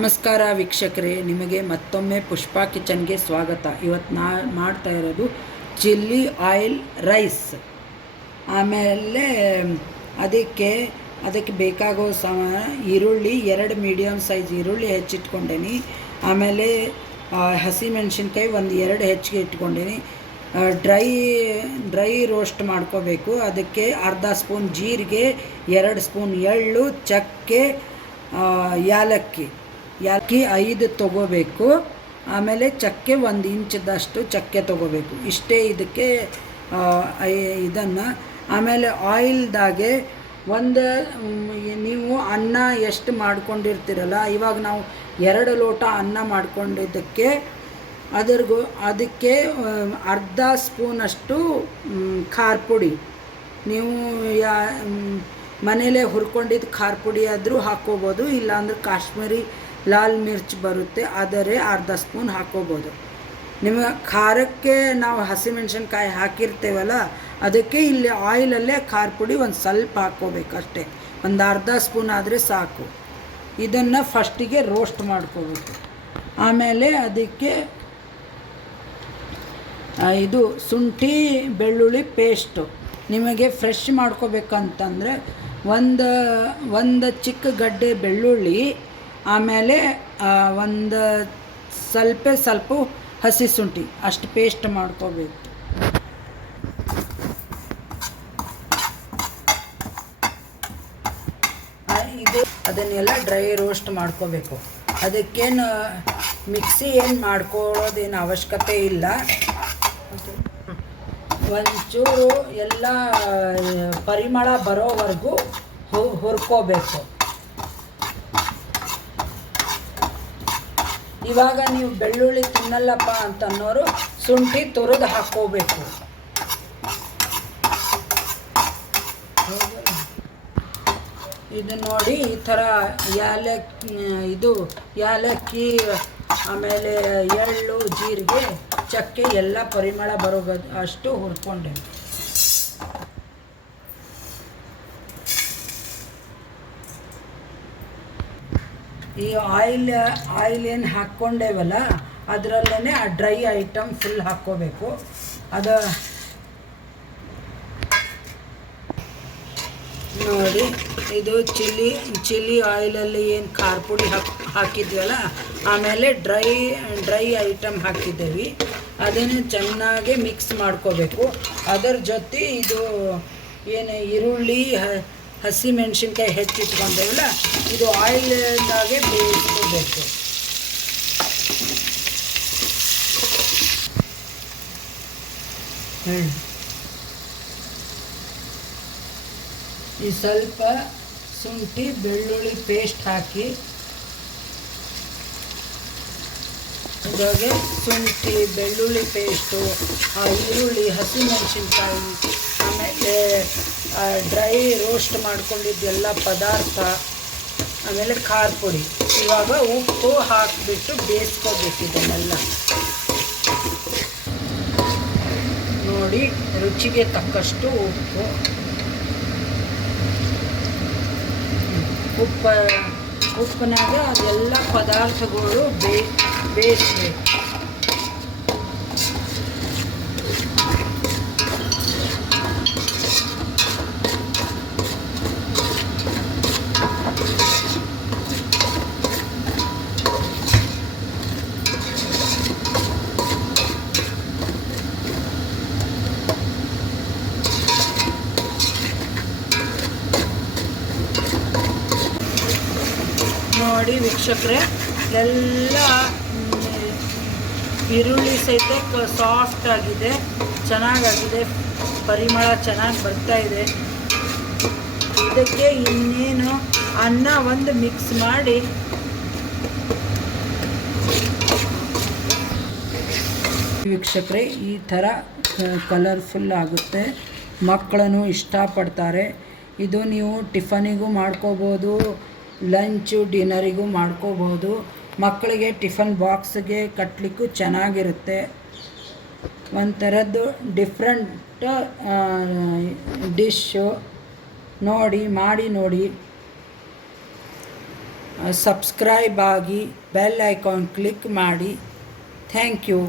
ನಮಸ್ಕಾರ ವೀಕ್ಷಕರೇ, ನಿಮಗೆ ಮತ್ತೊಮ್ಮೆ ಪುಷ್ಪಾ ಕಿಚನ್ಗೆ ಸ್ವಾಗತ. ಇವತ್ತು ಮಾಡ್ತಾ ಇರೋದು ಚಿಲ್ಲಿ ಆಯಿಲ್ ರೈಸ್. ಆಮೇಲೆ ಅದಕ್ಕೆ ಬೇಕಾಗೋ ಈರುಳ್ಳಿ 2 ಮೀಡಿಯಮ್ ಸೈಜ್ ಈರುಳ್ಳಿ ಹೆಚ್ಚಿಟ್ಕೊಂಡೇನಿ. ಆಮೇಲೆ ಹಸಿಮೆಣ್ಸಿನ್ಕಾಯಿ 1-2 ಹೆಚ್ಚಿಗೆ ಇಟ್ಕೊಂಡೇನಿ. ಡ್ರೈ ರೋಸ್ಟ್ ಮಾಡ್ಕೋಬೇಕು. ಅದಕ್ಕೆ ಅರ್ಧ ಸ್ಪೂನ್ ಜೀರಿಗೆ, 2 ಸ್ಪೂನ್ ಎಳ್ಳು, ಚಕ್ಕೆ, ಯಾಲಕ್ಕಿ 5 ತೊಗೋಬೇಕು. ಆಮೇಲೆ ಚಕ್ಕೆ 1 ಇಂಚದಷ್ಟು ಚಕ್ಕೆ ತೊಗೋಬೇಕು. ಇಷ್ಟೇ ಇದಕ್ಕೆ ಇದನ್ನು. ಆಮೇಲೆ ಆಯಿಲ್ದಾಗೆ ನೀವು ಅನ್ನ ಎಷ್ಟು ಮಾಡ್ಕೊಂಡಿರ್ತೀರಲ್ಲ, ಇವಾಗ ನಾವು 2 ಲೋಟ ಅನ್ನ ಮಾಡ್ಕೊಂಡಿದ್ದಕ್ಕೆ ಅದಕ್ಕೆ ಅರ್ಧ ಸ್ಪೂನಷ್ಟು ಖಾರ ಪುಡಿ, ನೀವು ಮನೇಲೇ ಹುರ್ಕೊಂಡಿದ್ದು ಖಾರ ಪುಡಿ ಆದರೂ ಹಾಕ್ಕೋಬೋದು. ಇಲ್ಲಾಂದ್ರೆ ಕಾಶ್ಮೀರಿ ಲಾಲ್ ಮಿರ್ಚ್ ಬರುತ್ತೆ, ಆದರೆ ಅರ್ಧ ಸ್ಪೂನ್ ಹಾಕ್ಕೋಬೋದು. ನಿಮಗೆ ಖಾರಕ್ಕೆ ನಾವು ಹಸಿಮೆಣ್ಸಿನ್ಕಾಯಿ ಹಾಕಿರ್ತೇವಲ್ಲ, ಅದಕ್ಕೆ ಇಲ್ಲಿ ಆಯಿಲಲ್ಲೇ ಖಾರ ಪುಡಿ ಒಂದು ಸ್ವಲ್ಪ ಹಾಕ್ಕೋಬೇಕು ಅಷ್ಟೇ. ಒಂದು ಅರ್ಧ ಸ್ಪೂನ್ ಆದರೆ ಸಾಕು. ಇದನ್ನು ಫಸ್ಟಿಗೆ ರೋಸ್ಟ್ ಮಾಡ್ಕೋಬೇಕು. ಆಮೇಲೆ ಅದಕ್ಕೆ ಇದು ಶುಂಠಿ ಬೆಳ್ಳುಳ್ಳಿ ಪೇಸ್ಟು ನಿಮಗೆ ಫ್ರೆಶ್ ಮಾಡ್ಕೋಬೇಕಂತಂದರೆ ಒಂದು ಚಿಕ್ಕ ಗಡ್ಡೆ ಬೆಳ್ಳುಳ್ಳಿ, ಆಮೇಲೆ ಒಂದು ಸ್ವಲ್ಪ ಹಸಿ ಶುಂಠಿ ಅಷ್ಟು ಪೇಸ್ಟ್ ಮಾಡ್ಕೋಬೇಕು. ಅದನ್ನೆಲ್ಲ ಡ್ರೈ ರೋಸ್ಟ್ ಮಾಡ್ಕೋಬೇಕು. ಅದಕ್ಕೇನು ಮಿಕ್ಸಿ ಏನು ಮಾಡ್ಕೊಳ್ಳೋದೇನು ಅವಶ್ಯಕತೆ ಇಲ್ಲ. ಒಂಚೂರು ಎಲ್ಲ ಪರಿಮಳ ಬರೋವರೆಗೂ ಹುರ್ಕೋಬೇಕು. ಇವಾಗ ನೀವು ಬೆಳ್ಳುಳ್ಳಿ ತಿನ್ನಲ್ಲಪ್ಪ ಅಂತನ್ನೋರು ಶುಂಠಿ ತುರಿದು ಹಾಕ್ಕೋಬೇಕು. ಇದು ನೋಡಿ, ಈ ಥರ ಯಾಲಕ್ಕಿ ಆಮೇಲೆ ಎಳ್ಳು, ಜೀರಿಗೆ, ಚಕ್ಕೆ ಎಲ್ಲ ಪರಿಮಳ ಬರೋ ಅಷ್ಟು ಹುರ್ಕೊಂಡೆ. ಈ ಆಯಿಲ್ ಏನು ಹಾಕ್ಕೊಂಡೇವಲ್ಲ, ಅದರಲ್ಲೇ ಆ ಡ್ರೈ ಐಟಮ್ ಫುಲ್ ಹಾಕ್ಕೋಬೇಕು. ಅದು ನೋಡಿ, ಇದು ಚಿಲ್ಲಿ ಆಯಿಲಲ್ಲಿ ಏನು ಖಾರ ಪುಡಿ ಹಾಕಿದ್ವಲ್ಲ, ಆಮೇಲೆ ಡ್ರೈ ಐಟಮ್ ಹಾಕಿದ್ದೇವೆ. ಅದನ್ನು ಚೆನ್ನಾಗಿ ಮಿಕ್ಸ್ ಮಾಡ್ಕೋಬೇಕು. ಅದರ ಜೊತೆ ಇದು ಏನು ಈರುಳ್ಳಿ, ಹಸಿ ಮೆಣಸಿನ್ಕಾಯಿ ಹೆಚ್ಚಿಟ್ಕೊಂಡೇವಲ್ಲ, ಇದು ಆಯಿಲ್ದಾಗೆ ಬೇಯಿಸ್ಕೋಬೇಕು. ಈ ಸ್ವಲ್ಪ ಶುಂಠಿ ಬೆಳ್ಳುಳ್ಳಿ ಪೇಸ್ಟ್ ಹಾಕಿ, ಇದಾಗೆ ಶುಂಠಿ ಬೆಳ್ಳುಳ್ಳಿ ಪೇಸ್ಟು, ಈರುಳ್ಳಿ, ಹಸಿಮೆಣಸಿನ್ಕಾಯಿ, ಆಮೇಲೆ ಡ್ರೈ ರೋಸ್ಟ್ ಮಾಡ್ಕೊಂಡಿದ್ದೆಲ್ಲ ಪದಾರ್ಥ, ಆಮೇಲೆ ಖಾರ ಪುಡಿ, ಇವಾಗ ಉಪ್ಪು ಹಾಕಿಬಿಟ್ಟು ಬೇಯಿಸ್ಕೋಬೇಕು. ಇದನ್ನೆಲ್ಲ ನೋಡಿ, ರುಚಿಗೆ ತಕ್ಕಷ್ಟು ಉಪ್ಪಿನಾಗ ಅದೆಲ್ಲ ಪದಾರ್ಥಗಳು ಬೇಯಿಸ್ಬೇಕು. ನೋಡಿ ವೀಕ್ಷಕರೇ, ಎಲ್ಲ ಈರುಳ್ಳಿ ಸಹಿತ ಸಾಫ್ಟ್ ಆಗಿದೆ, ಚೆನ್ನಾಗಾಗಿದೆ, ಪರಿಮಳ ಚೆನ್ನಾಗಿ ಬರ್ತಾ ಇದೆ. ಇದಕ್ಕೆ ಇನ್ನೇನು ಅನ್ನ ಒಂದು ಮಿಕ್ಸ್ ಮಾಡಿ ವೀಕ್ಷಕರೇ, ಈ ಥರ ಕಲರ್ಫುಲ್ ಆಗುತ್ತೆ. ಮಕ್ಕಳನ್ನು ಇಷ್ಟಪಡ್ತಾರೆ. ಇದು ನೀವು ಟಿಫನಿಗೂ ಮಾಡ್ಕೋಬೋದು, ಲಂಚು ಡಿನ್ನರಿಗೂ ಮಾಡ್ಕೋಬೋದು. ಮಕ್ಕಳಿಗೆ ಟಿಫನ್ ಬಾಕ್ಸ್ಗೆ ಕಟ್ಟಲಿಕ್ಕೂ ಚೆನ್ನಾಗಿರುತ್ತೆ. ಒಂಥರದ್ದು ಡಿಫ್ರೆಂಟ್ ಡಿಶ್ಶು. ಮಾಡಿ ನೋಡಿ. ಸಬ್ಸ್ಕ್ರೈಬ್ ಆಗಿ ಬೆಲ್ ಐಕಾನ್ ಕ್ಲಿಕ್ ಮಾಡಿ. Thank you.